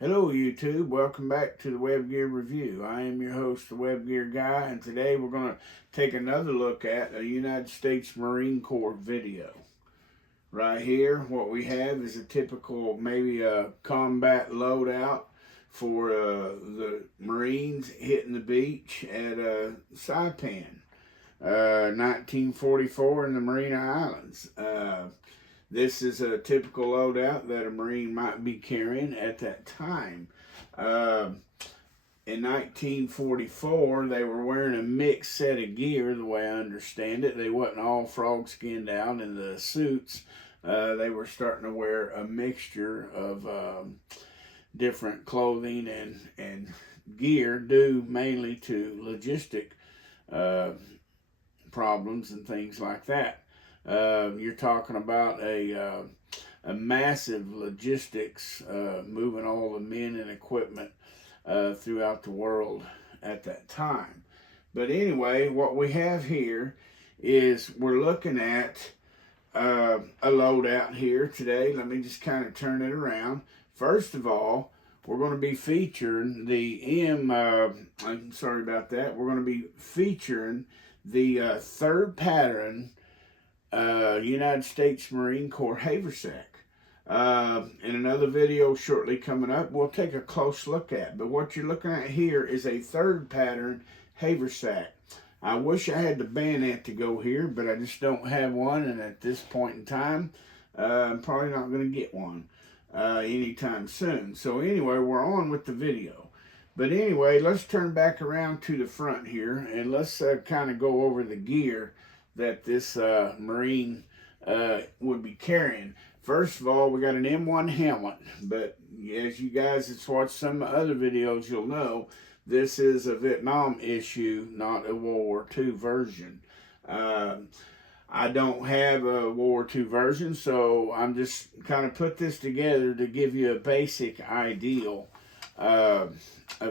Hello YouTube, welcome back to the Web Gear Review. I am your host, the Web Gear Guy, and today we're going to take another look at a United States Marine Corps video. Right here, what we have is a typical, maybe a combat loadout for the Marines hitting the beach at Saipan, 1944 in the Marina Islands. This is a typical loadout that a Marine might be carrying at that time. In 1944, they were wearing a mixed set of gear, the way I understand it. They wasn't all frog skinned out in the suits. They were starting to wear a mixture of different clothing and gear due mainly to logistic problems and things like that. You're talking about a massive logistics, moving all the men and equipment throughout the world at that time. But anyway, what we have here is we're looking at a loadout here today. Let me just kind of turn it around. First of all, we're going to be featuring the I'm sorry about that. We're going to be featuring the third pattern United States Marine Corps Haversack. In another video shortly coming up, we'll take a close look at. But what you're looking at here is a third pattern Haversack. I wish I had the bayonet to go here, but I just don't have one, and at this point in time, I'm probably not going to get one anytime soon. So anyway, we're on with the video. But anyway, let's turn back around to the front here, and let's kind of go over the gear that this Marine would be carrying. First of all, we got an M1 helmet, but as you guys have watched some other videos, you'll know this is a Vietnam issue, not a World War II version. I don't have a World War II version, so I'm just kind of put this together to give you a basic ideal of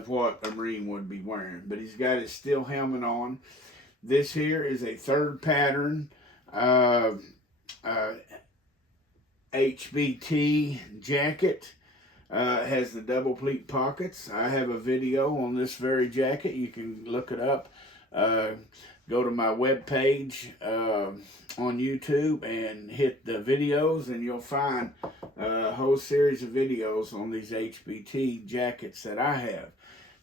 what a Marine would be wearing. But he's got his steel helmet on. This here is a third pattern HBT jacket. Has the double pleat pockets. I have a video on this very jacket. You can look it up. Go to my webpage on YouTube and hit the videos, and you'll find a whole series of videos on these HBT jackets that I have.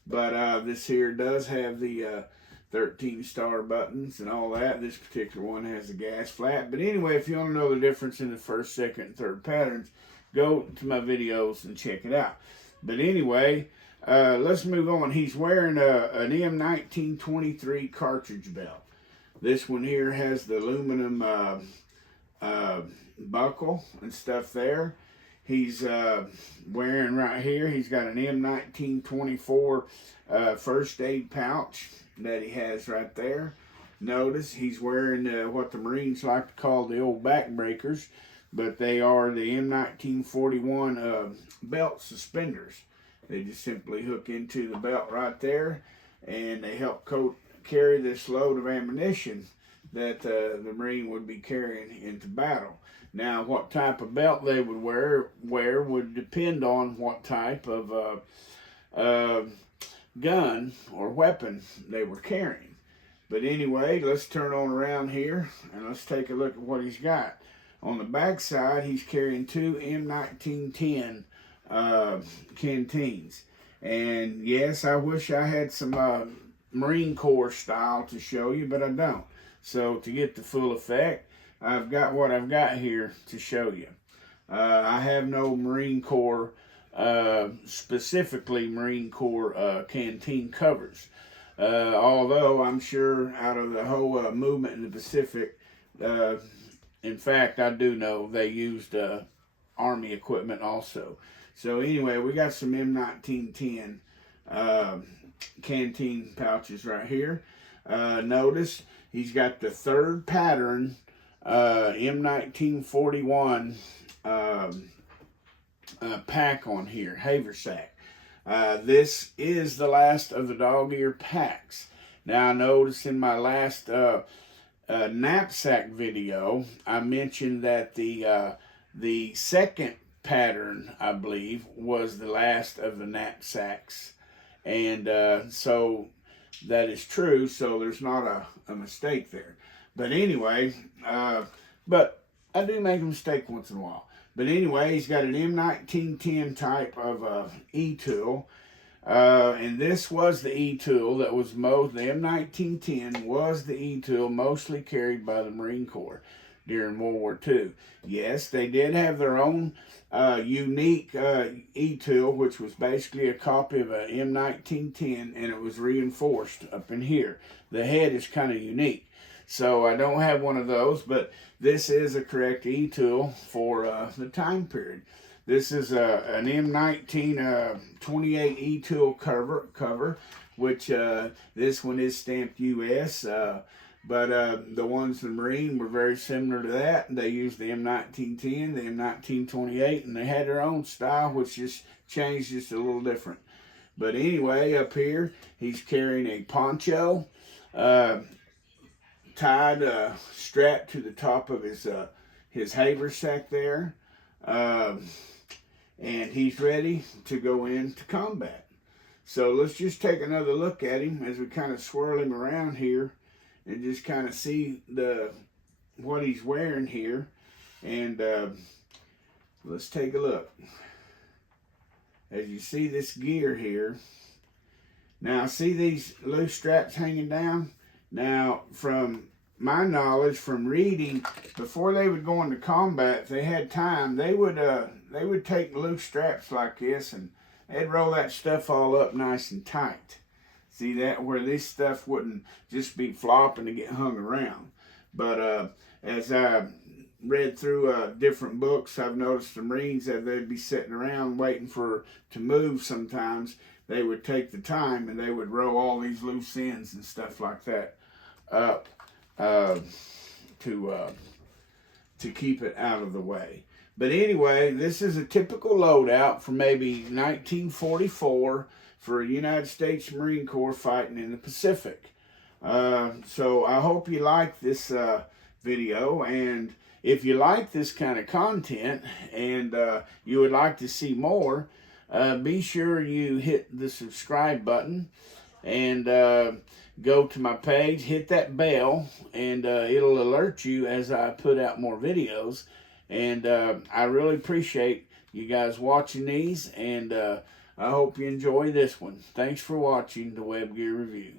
But this here does have the 13 star buttons and all that. This particular one has a gas flap. But anyway, if you want to know the difference in the first, second, and third patterns, go to my videos and check it out. But anyway, let's move on. He's wearing an M-1943 cartridge belt. This one here has the aluminum buckle and stuff there. He's wearing right here, he's got an M-1924 first aid pouch that he has right there. Notice he's wearing what the Marines like to call the old backbreakers, but they are the M-1941 belt suspenders. They just simply hook into the belt right there, and they help carry this load of ammunition that the Marine would be carrying into battle. Now, what type of belt they would wear would depend on what type of gun or weapon they were carrying. But anyway, let's turn on around here and let's take a look at what he's got. On the back side, he's carrying two M1910 canteens. And yes, I wish I had some Marine Corps style to show you, but I don't. So to get the full effect, I've got what I've got here to show you. I have no Marine Corps, specifically Marine Corps canteen covers. Although I'm sure out of the whole movement in the Pacific, in fact, I do know they used Army equipment also. So anyway, we got some M1910 canteen pouches right here. Notice he's got the third pattern M1941 pack on here, Haversack. This is the last of the dog ear packs. Now, I noticed in my last knapsack video, I mentioned that the second pattern, I believe, was the last of the knapsacks. And so that is true, so there's not a mistake there. But anyway, but I do make a mistake once in a while. But anyway, he's got an M-1910 type of E-tool. And this was the E-tool that was the M-1910 was the E-tool mostly carried by the Marine Corps during World War II. Yes, they did have their own unique E-tool, which was basically a copy of an M-1910, and it was reinforced up in here. The head is kind of unique. So I don't have one of those, but this is a correct E-tool for the time period. This is an M-1928 E-tool cover, which this one is stamped U.S., but the ones in the Marine were very similar to that. They used the M-1910, the M-1928, and they had their own style, which just changed just a little different. But anyway, up here, he's carrying a poncho, tied, strapped to the top of his haversack there. And he's ready to go into combat. So let's just take another look at him as we kind of swirl him around here and just kind of see what he's wearing here. And let's take a look. As you see this gear here, now see these loose straps hanging down? Now, from my knowledge, from reading, before they would go into combat, if they had time, they would take loose straps like this and they'd roll that stuff all up nice and tight. See that? Where this stuff wouldn't just be flopping to get hung around. But as I read through different books, I've noticed the Marines, that they'd be sitting around waiting to move sometimes. They would take the time and they would roll all these loose ends and stuff like that up to keep it out of the way. But anyway, this is a typical loadout for maybe 1944 for a United States Marine Corps fighting in the Pacific. So I hope you like this video, and if you like this kind of content and you would like to see more, be sure you hit the subscribe button and go to my page, hit that bell, and it'll alert you as I put out more videos. And I really appreciate you guys watching these, and I hope you enjoy this one. Thanks for watching the Web Gear Review.